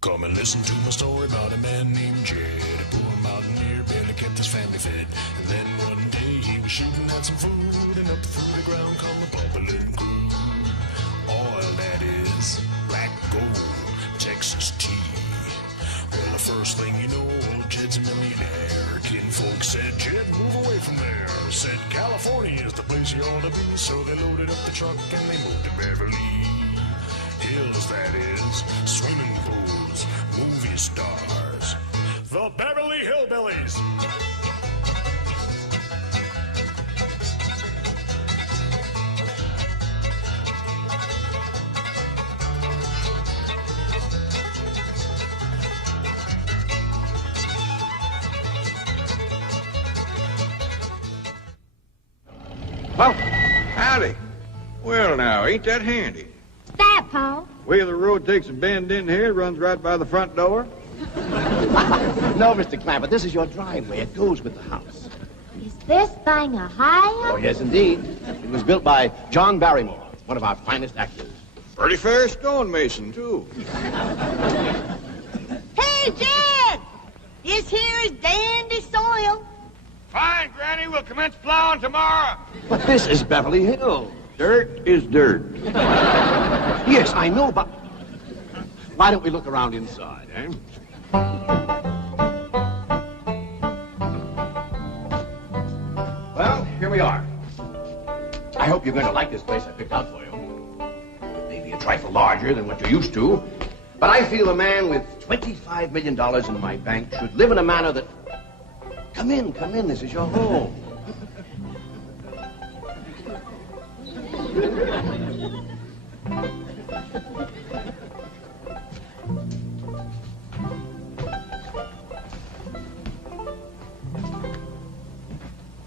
Come and listen to my story about a man named Jed, a poor mountaineer, barely kept his family fed. And then one day he was shooting at some food, and up through the ground come a bubbling crude. Oil, that is, black gold, Texas tea. Well, the first thing you know, old Jed's a millionaire. Kinfolk said, Jed, move away from there. Said, California is the place you ought to be. So they loaded up the truck and they moved to Beverly Hills, that is, swimming pools, movie stars, the Beverly Hillbillies. Well, howdy. Well, now, ain't that handy? That, Pa? Way the road takes a bend in here, runs right by the front door. No, Mr. Clampett, this is your driveway. It goes with the house. Is this thing a high? Oh, yes, indeed. It was built by John Barrymore, one of our finest actors. Pretty fair stonemason, too. Hey, Jed! This here is dandy soil. Fine, Granny. We'll commence plowing tomorrow. But this is Beverly Hills. Dirt is dirt. Yes, I know, but why don't we look around inside, eh? Well, here we are. I hope you're going to like this place I picked out for you. It may be a trifle larger than what you're used to, but I feel a man with $25 million in my bank should live in a manner that... Come in, this is your home.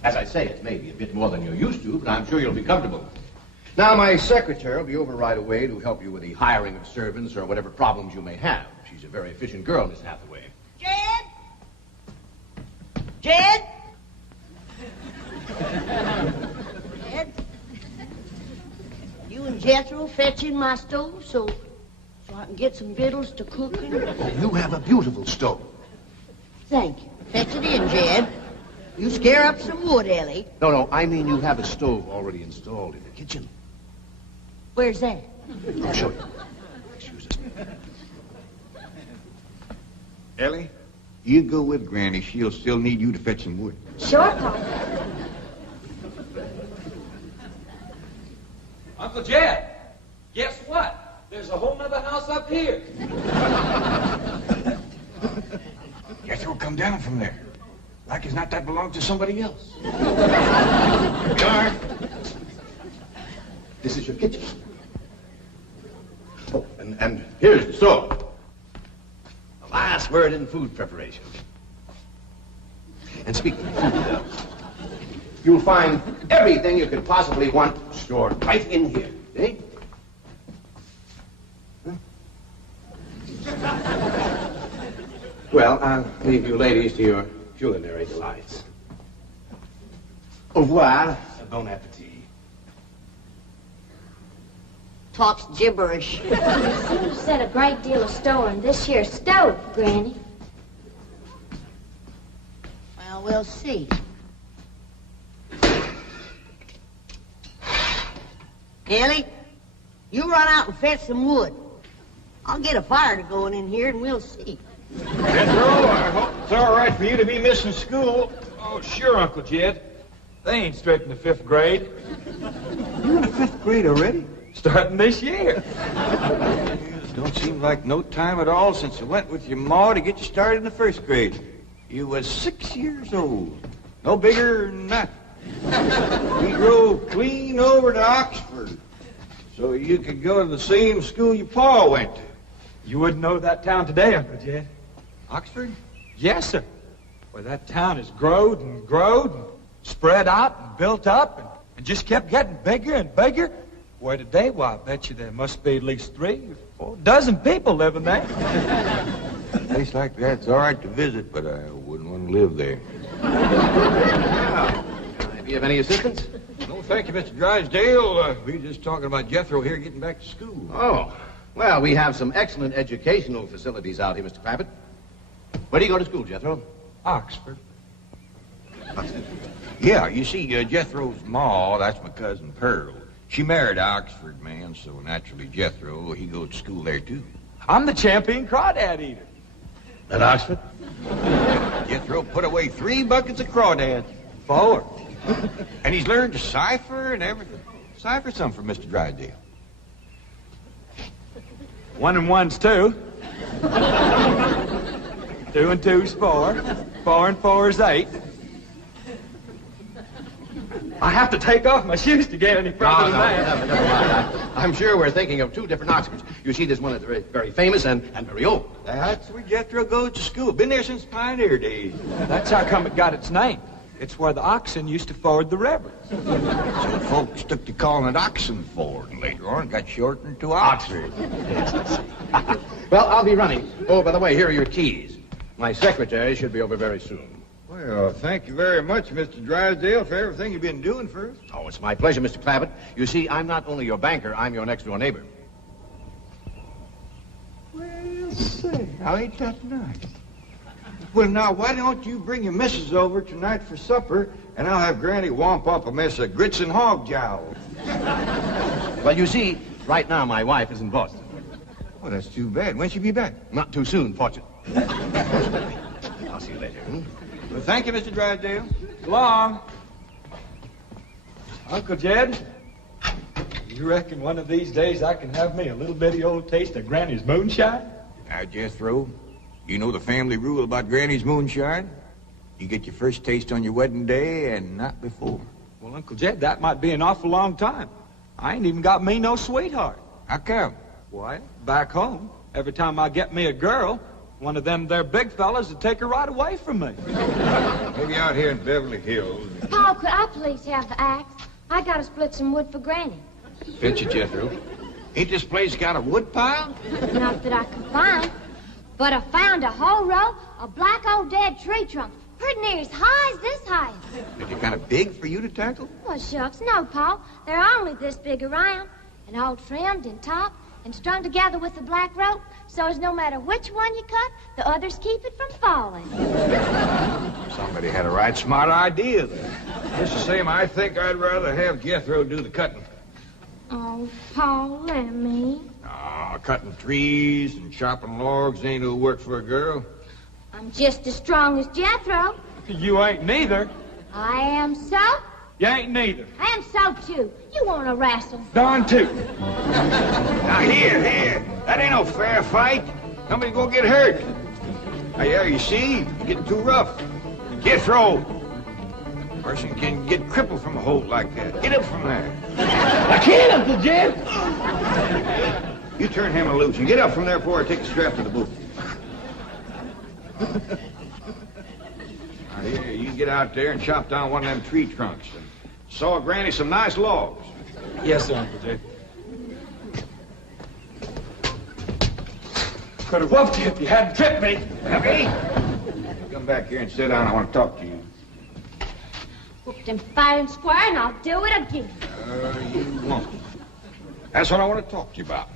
As I say, it may be a bit more than you're used to, but I'm sure you'll be comfortable. Now, my secretary will be over right away to help you with the hiring of servants or whatever problems you may have. She's a very efficient girl, Miss Hathaway. Jed? Jed? Jed? You and Jethro fetching my stove so I can get some victuals to cook in? You have a beautiful stove. Thank you. Fetch it in, Jed. You scare up some wood, Ellie. No, I mean you have a stove already installed in the kitchen. Where's that? I'll show you. Excuse us. Ellie, you go with Granny. She'll still need you to fetch some wood. Sure, Pa. Uncle Jed, guess what? There's a whole nother house up here. Guess we'll come down from there. Like as not that belongs to somebody else. Darn. This is your kitchen. Oh, and here's the stove. The last word in food preparation. And speaking of food, you'll find everything you could possibly want stored right in here. Eh? Huh? Well, I'll leave you ladies to your culinary delights. Au revoir. Bon appetit. Talks gibberish. You seem to set a great deal of store in this here stove, Granny. Well, we'll see. Ellie, you run out and fetch some wood. I'll get a fire to going in here and we'll see. Jethro, I hope it's all right for you to be missing school. Oh, sure, Uncle Jed. They ain't straight in the 5th grade. You're in the 5th grade already? Starting this year. Don't seem like no time at all since you went with your ma to get you started in the 1st grade. You was 6 years old. No bigger than that. We drove clean over to Oxford so you could go to the same school your pa went to. You wouldn't know that town today, Uncle Jed. Oxford? Yes, sir. Well, that town has growed and spread out and built up and just kept getting bigger and bigger. Where today, why, I bet you there must be at least 3 or 4 dozen people living there. A place like that's all right to visit, but I wouldn't want to live there. Do you have any assistance? No, thank you, Mr. Drysdale. We were just talking about Jethro here getting back to school. Oh, Well, we have some excellent educational facilities out here, Mr. Clappett. Where do you go to school, Jethro? Oxford. Yeah, you see, Jethro's ma, that's my cousin Pearl. She married an Oxford man, so naturally Jethro, he goes to school there, too. I'm the champion crawdad eater. At Oxford? Jethro put away 3 buckets of crawdads. 4. And he's learned to cipher and everything. Cipher some for Mr. Drysdale. 1 and 1's 2. 2 and 2's 4. 4 and 4's 8. I have to take off my shoes to get any further than that. Never mind. I'm sure we're thinking of 2 different Oxfords. You see, there's one that's very, very famous and very old. That's where Jethro goes to school. Been there since pioneer days. That's how come it got its name. It's where the oxen used to ford the river. So folks took to calling it Oxenford, and later on got shortened to Oxford. Well, I'll be running. Oh, by the way, here are your keys. My secretary should be over very soon. Well, thank you very much, Mr. Drysdale, for everything you've been doing for us. Oh, it's my pleasure, Mr. Clappett. You see, I'm not only your banker, I'm your next-door neighbor. Well, say, how ain't that nice? Well, now, why don't you bring your missus over tonight for supper, and I'll have Granny womp up a mess of grits and hog jowl. Well, you see, right now my wife is in Boston. Well, that's too bad. When'll she be back? Not too soon, fortunately. I'll see you later. Well, thank you, Mr. Drysdale. So long. Uncle Jed, you reckon one of these days I can have me a little bitty old taste of Granny's moonshine? Now, Jethro, you know the family rule about Granny's moonshine? You get your first taste on your wedding day and not before. Well, Uncle Jed, that might be an awful long time. I ain't even got me no sweetheart. How come? Why, back home, every time I get me a girl, one of them there big fellas would take her right away from me. Maybe out here in Beverly Hills. Paul, could I please have the axe? I gotta split some wood for Granny. Fetch it, Jethro. Ain't this place got a wood pile? Not that I could find, but I found a whole row of black old dead tree trunks, pretty near as high as this height. Are they kind of big for you to tackle? Well, shucks, no, Paul. They're only this big around, and all trimmed and topped and strung together with a black rope, so as no matter which one you cut, the others keep it from falling. Somebody had a right smart idea there. Just the same, I think I'd rather have Jethro do the cutting. Oh, Paul, let me. Cutting trees and chopping logs ain't no work for a girl. I'm just as strong as Jethro. You ain't neither. I am so. You ain't neither. I am so, too. You want to wrestle? Darn too. Now, here. That ain't no fair fight. Somebody's gonna get hurt. Now, yeah, you see? You're getting too rough. Jethro. Person can get crippled from a hold like that. Get up from there. I can't, Uncle Jed. You turn him loose and get up from there before I take the strap to the boot. Now, here, you get out there and chop down one of them tree trunks and saw Granny some nice logs. Yes, sir, Uncle Jed. Could have whooped you if you hadn't tripped me. Okay? Come back here and sit down. I want to talk to you. Whooped him fair and square, and I'll do it again. You won't. That's what I want to talk to you about.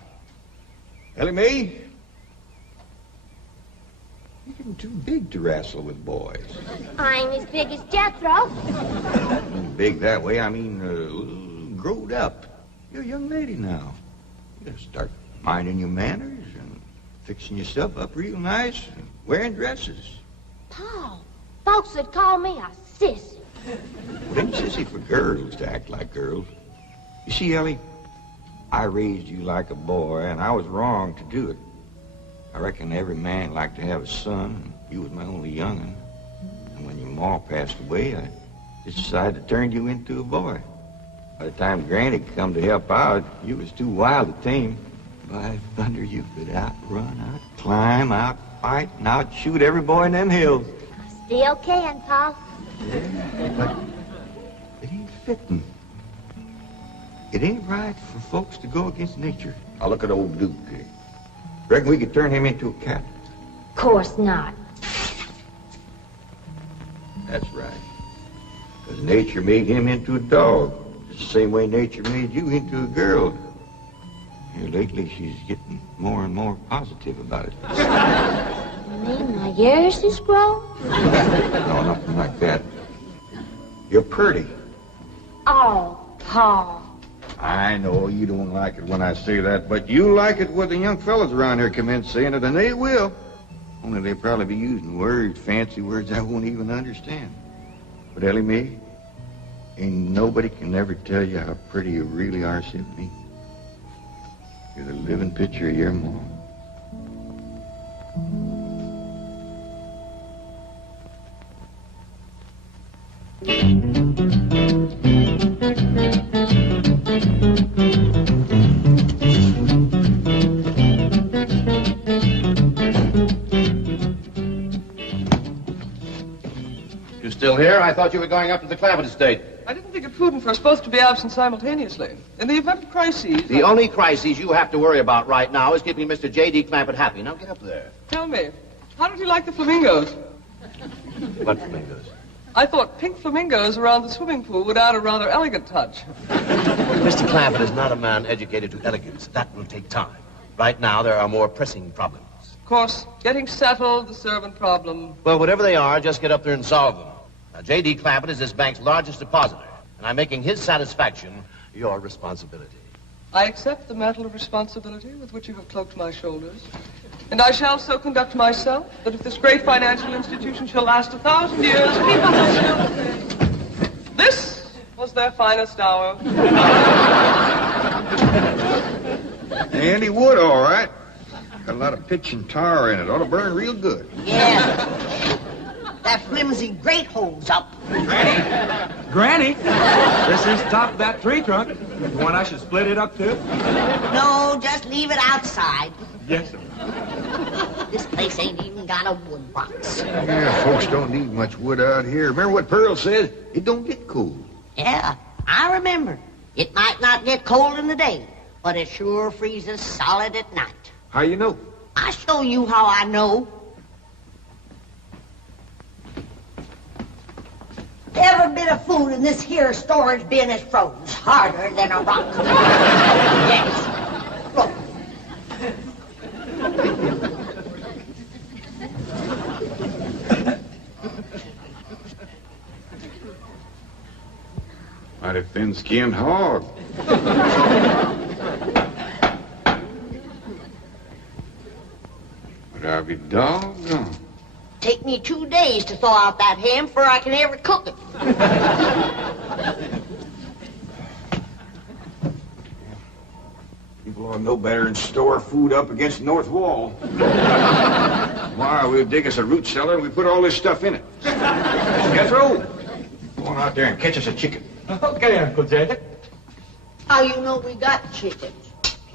Ellie Mae, you're getting too big to wrestle with boys. I ain't as big as Jethro. Big that way, I mean, growed up. You're a young lady now. You gotta start minding your manners and fixing yourself up real nice and wearing dresses. Paul, folks would call me a sissy. It ain't sissy for girls to act like girls. You see, Ellie, I raised you like a boy, and I was wrong to do it. I reckon every man liked to have a son, and you was my only young'un. And when your ma passed away, I just decided to turn you into a boy. By the time Granny come to help out, you was too wild to tame. By thunder, you could outrun, out-climb, out-fight, and out-shoot every boy in them hills. I still can, Paul. Yeah, but it ain't fitting. It ain't right for folks to go against nature. Now look at old Duke here. Reckon we could turn him into a cat? Of course not. That's right. Because nature made him into a dog. Just the same way nature made you into a girl. Here lately, she's getting more and more positive about it. You mean my ears is grown? No, nothing like that. You're pretty. Oh, Paul. I know you don't like it when I say that, but you like it when the young fellas around here come in saying it, and they will. Only they'll probably be using words, fancy words I won't even understand. But Ellie Mae, ain't nobody can ever tell you how pretty you really are, except me. You're the living picture of your mom. You still here? I thought you were going up to the Clampett estate. I didn't think it prudent for us both to be absent simultaneously. In the event of crises... The only crises you have to worry about right now is keeping Mr. J.D. Clampett happy. Now get up there. Tell me, how did you like the flamingos? What flamingos? I thought pink flamingos around the swimming pool would add a rather elegant touch. Mr. Clampett is not a man educated to elegance. That will take time. Right now, there are more pressing problems. Of course, getting settled, the servant problem. Well, whatever they are, just get up there and solve them. Now, J.D. Clampett is this bank's largest depositor, and I'm making his satisfaction your responsibility. I accept the mantle of responsibility with which you have cloaked my shoulders. And I shall so conduct myself that if this great financial institution shall last 1,000 years, people will still say, this was their finest hour. Handy wood, all right. Got a lot of pitch and tar in it. Ought to burn real good. Yeah. That flimsy grate holds up. Granny, this is the top of that tree trunk. The one I should split it up to? No, just leave it outside. Yes, sir. This place ain't even got a wood box. Yeah, folks don't need much wood out here. Remember what Pearl said? It don't get cold. Yeah, I remember. It might not get cold in the day, but it sure freezes solid at night. How you know? I'll show you how I know. Every bit of food in this here storage bin is froze harder than a rock. Yes. Look. Mighty thin-skinned hog. But I'll be doggone. Take me 2 days to thaw out that ham before I can ever cook it. People ought to know better than store food up against the north wall. Why, we'll dig us a root cellar and we put all this stuff in it. Jethro, go on out there and catch us a chicken. Okay, Uncle Jed. How you know we got chickens?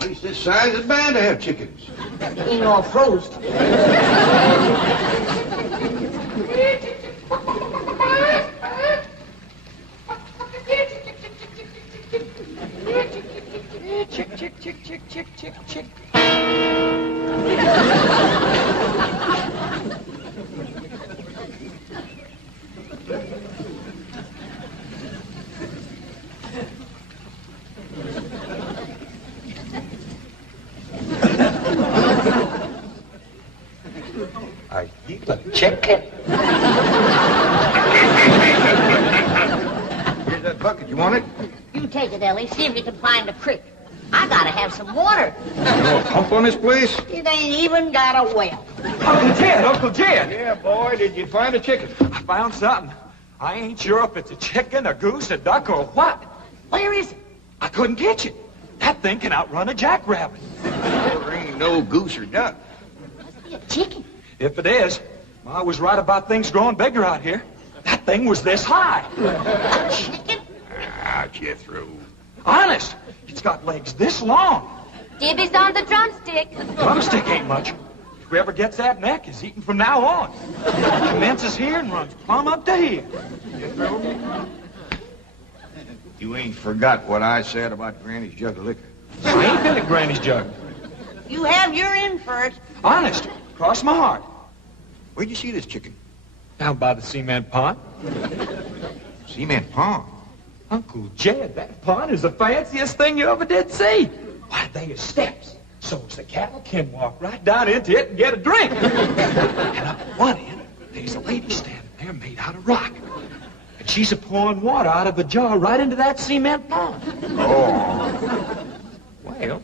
Place this size is bound to have chickens. Ain't all frozen. Chick, chick, chick, chick, chick, chick, chick. I eat a chicken. Here's that bucket. You want it? You take it, Ellie. See if you can find a creek. I gotta have some water. You know a pump on this place? It ain't even got a well. Uncle Jed, Uncle Jed. Yeah, boy, did you find a chicken? I found something. I ain't sure if it's a chicken, a goose, a duck, or what. Where is it? I couldn't catch it. That thing can outrun a jackrabbit. There ain't no goose or duck. Must be a chicken. If it is, I was right about things growing bigger out here. That thing was this high. A chicken? Ah, Jethro. Honest, it's got legs this long. Dibby's on the drumstick. Drumstick ain't much. Whoever gets that neck is eating from now on. Commences here and runs plumb up to here. You ain't forgot what I said about Granny's jug of liquor. I ain't been at Granny's jug. You have your in for it. Honest, cross my heart. Where'd you see this chicken? Down by the cement pond. Cement pond. Uncle Jed, that pond is the fanciest thing you ever did see. why, they is steps. So as the cattle can walk right down into it and get a drink. And up at one end, there's a lady standing there made out of rock. And she's a-pouring water out of a jar right into that cement pond. Oh. Well,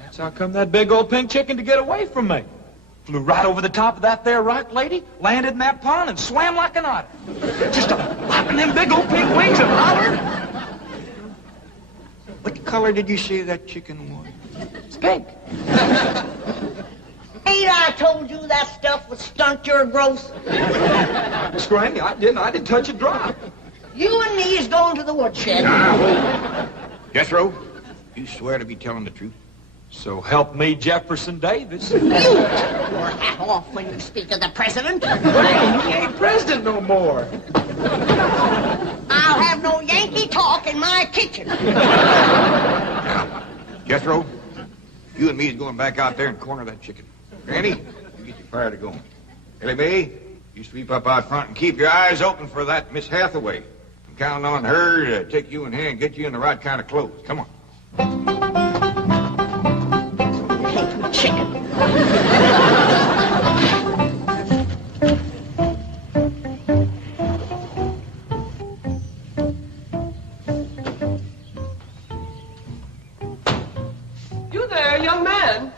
that's how come that big old pink chicken to get away from me. Flew right over the top of that there rock lady, landed in that pond, and swam like an otter. Just flapping them big old pink wings and hollered. What color did you say that chicken was? It's pink. Ain't I told you that stuff would stunt your growth? Miss Granny, I didn't touch a drop. You and me is going to the woodshed. Jethro, you swear to be telling the truth? So help me, Jefferson Davis. You take your hat off when you speak of the president. He ain't president no more. I'll have no Yankee talk in my kitchen. Now, Jethro, you and me is going back out there and corner that chicken. Granny, you get your fire to going. Ellie Mae, you sweep up out front and keep your eyes open for that Miss Hathaway. I'm counting on her to take you in hand and get you in the right kind of clothes. Come on. Chicken. You there, young man?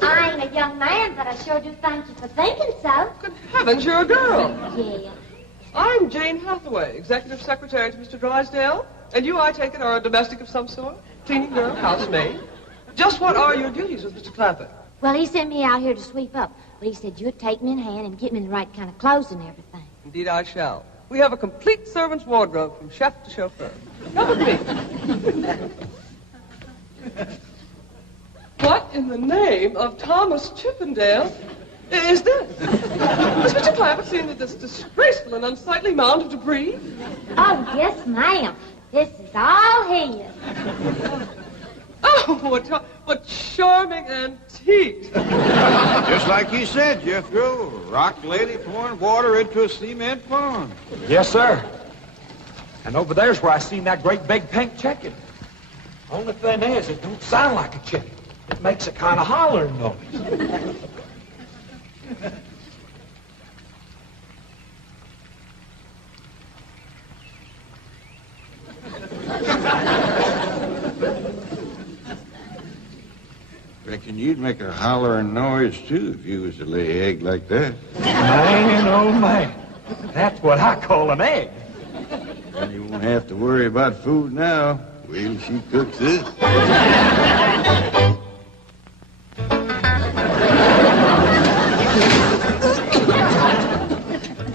I ain't a young man, but I sure do thank you for thinking so. Good heavens, you're a girl. Yeah. I'm Jane Hathaway, executive secretary to Mr. Drysdale. And you, I take it, are a domestic of some sort? Cleaning girl, housemaid? Just what are your duties with Mr. Clampett? Well, he sent me out here to sweep up. But he said you'd take me in hand and get me the right kind of clothes and everything. Indeed, I shall. We have a complete servant's wardrobe from chef to chauffeur. Come with me. What in the name of Thomas Chippendale is this? Has Mr. Clampett seen this disgraceful and unsightly mound of debris? Oh, yes, ma'am. This is all his. Oh, what charming antiques. Just like you said, Jethro. Rock lady pouring water into a cement pond. Yes, sir. And over there's where I seen that great big pink chicken. Only thing is, it don't sound like a chicken. It makes a kind of hollering noise. Reckon you'd make a hollering noise, too, if you was to lay an egg like that. Man, oh, man. That's what I call an egg. And you won't have to worry about food now. Wait till she cooks this.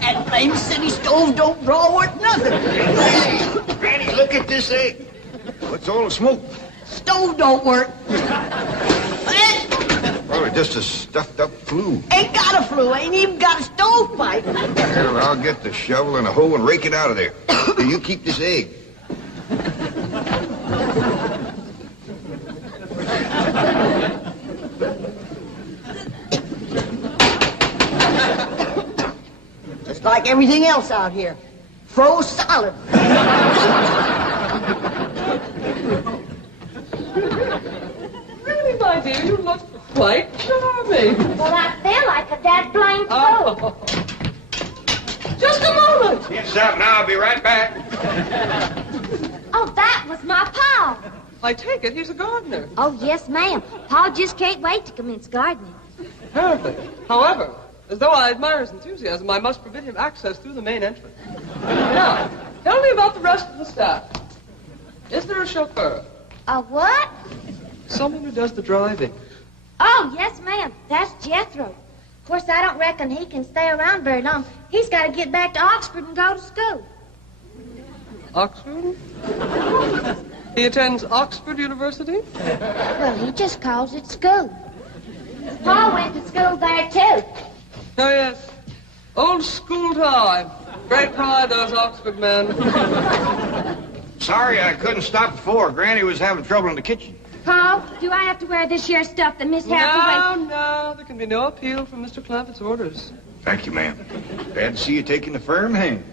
That blame city stove don't draw worth nothing. Granny, look at this egg. What's all the smoke? Stove don't work. Probably just a stuffed-up flue. Ain't got a flue, ain't even got a stovepipe. Well, I'll get the shovel and a hoe and rake it out of there. Here, you keep this egg. Just like everything else out here. Froze solid. Really, my dear, you look quite charming. Well, I feel like a dead blamed fool. Oh. Just a moment. Yes, up now. I'll be right back. Oh, that was my Pa. I take it he's a gardener. Oh, yes, ma'am. Pa just can't wait to commence gardening. Apparently. However, as though I admire his enthusiasm, I must forbid him access through the main entrance. Now, tell me about the rest of the staff. Is there a chauffeur? A what? Someone who does the driving. Oh, yes, ma'am. That's Jethro. Of course, I don't reckon he can stay around very long. He's got to get back to Oxford and go to school. Oxford? He attends Oxford University? Well, he just calls it school. Pa went to school there, too. Oh, yes. Old school time. Great pride, those Oxford men. Sorry I couldn't stop before. Granny was having trouble in the kitchen. Pa, do I have to wear this here stuff that Miss Hathaway... No, there can be no appeal from Mr. Clampett's orders. Thank you, ma'am. Glad to see you taking the firm hand.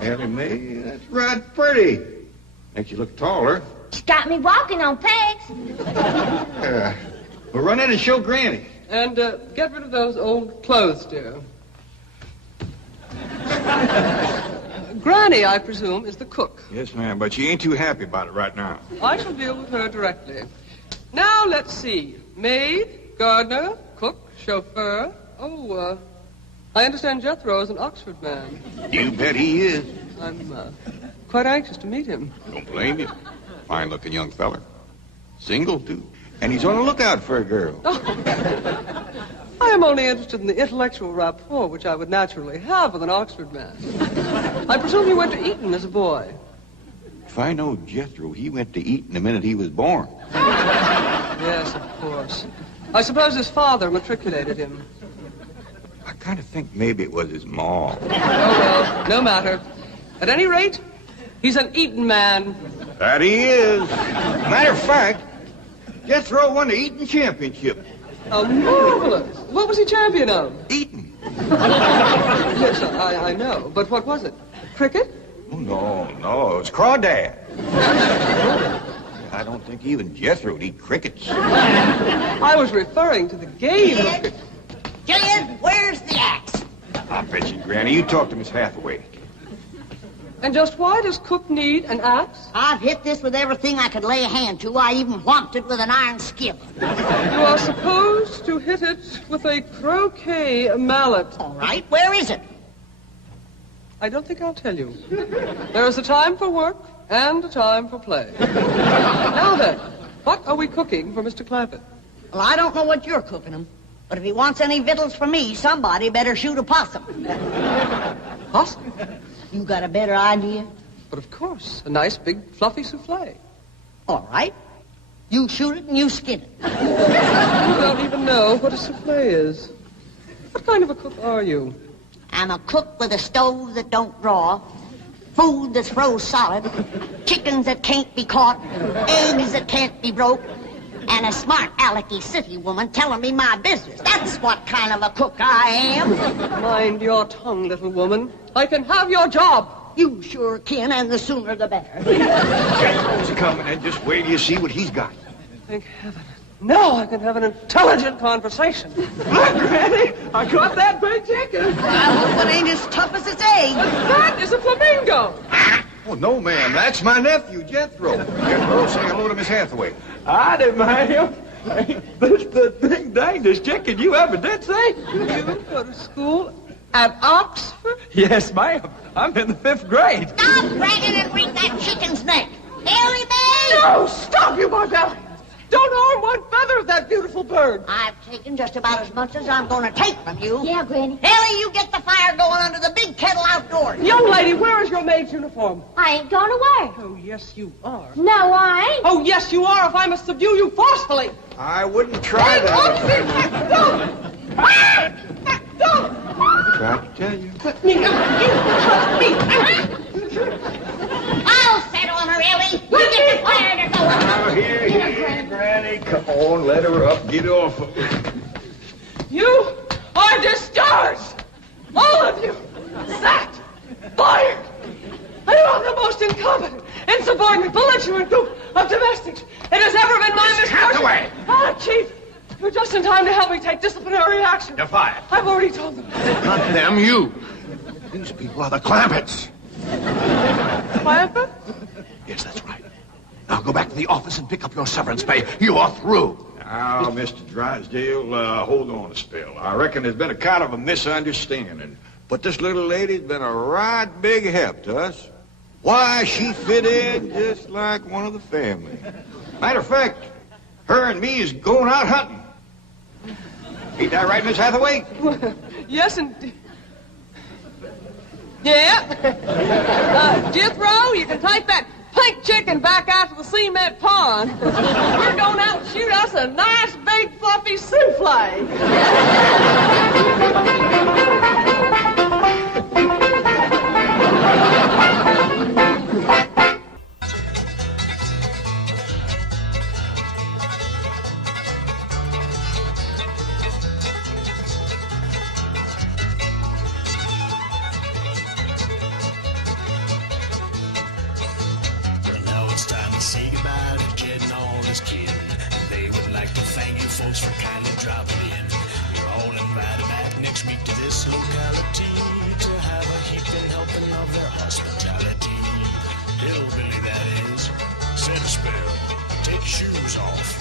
Ellie Mae, that's right pretty. Makes you look taller. She's got me walking on pegs. We'll run in and show Granny. And get rid of those old clothes, dear. Granny, I presume, is the cook. Yes, ma'am, but she ain't too happy about it right now. I shall deal with her directly. Now, let's see. Maid, gardener, cook, chauffeur. Oh, I understand Jethro is an Oxford man. You bet he is. I'm quite anxious to meet him. Don't blame you. Fine-looking young feller. Single, too. And he's on the lookout for a girl. I am only interested in the intellectual rapport which I would naturally have with an Oxford man. I presume he went to Eton as a boy. If I know Jethro, he went to Eton the minute he was born. Yes, of course. I suppose his father matriculated him. I kind of think maybe it was his ma. Oh, well, no matter. At any rate, he's an Eton man. That he is. Matter of fact, Jethro won the Eton championship. Oh, marvelous. What was he champion of? Eton. Yes, I know. But what was it? Cricket? Oh, no, it was crawdad. I don't think even Jethro would eat crickets. I was referring to the game of cricket. Gillian, where's the axe? I bet you, Granny, you talk to Miss Hathaway. And just why does Cook need an axe? I've hit this with everything I could lay a hand to. I even whomped it with an iron skillet. You are supposed to hit it with a croquet mallet. All right, where is it? I don't think I'll tell you. There is a time for work and a time for play. Now then, what are we cooking for Mr. Clampett? Well, I don't know what you're cooking him, but if he wants any victuals from me, somebody better shoot a possum. Possum? You got a better idea? But of course, a nice big fluffy souffle. All right. You shoot it and you skin it. You don't even know what a souffle is. What kind of a cook are you? I'm a cook with a stove that don't draw, food that's froze solid, chickens that can't be caught, eggs that can't be broke, and a smart alecky city woman telling me my business. That's what kind of a cook I am. Mind your tongue, little woman. I can have your job. You sure can, and the sooner the better. Jethro's coming, and just wait till you see what he's got. Thank heaven. Now I can have an intelligent conversation. Look, Granny, I caught that big chicken. I hope it ain't as tough as its egg. That is a flamingo. Oh, no, ma'am. That's my nephew, Jethro. Jethro, say hello to Miss Hathaway. I didn't mind him. This the big dangest chicken you ever did see. You go to school at Oxford? Yes, ma'am. I'm in the 5th grade. Stop bragging and wring that chicken's neck. Ellie Mae! No, stop, you barbarian. Don't harm one feather of that beautiful bird. I've taken just about as much as I'm going to take from you. Yeah, Granny. Ellie, you get the fire going under the big kettle outdoors. Young lady, where is your maid's uniform? I ain't going to work. Oh, yes, you are. No, I ain't. Oh, yes, you are, if I must subdue you forcefully. I wouldn't try that. Don't! I tried to tell you. I'll set on her, Ellie. You get the fire to go Now, here, Granny. Come on, let her up. Get off of her. You are discharged! All of you! Sacked! Fired! And you are the most incompetent, insubordinate, belligerent group of domestics it has ever been my misfortune. Hathaway! Ah, Chief, you're just in time to help me take disciplinary action. You're fired. I've already told them. Not them, you. These people are the Clampetts. Clampett? Yes, that's right. Now go back to the office and pick up your severance pay. You are through. Now, Mr. Drysdale, hold on a spell. I reckon there's been a kind of a misunderstanding. But this little lady's been a right big help to us. Why, she fit in just like one of the family. Matter of fact, her and me is going out hunting. Ain't that right, Miss Hathaway? Yes, indeed. Yeah. Jethro, you can take that pink chicken back out to the cement pond. We're going out and shoot us a nice big fluffy souffle. Well, now it's time to say goodbye. spell. Take your shoes off.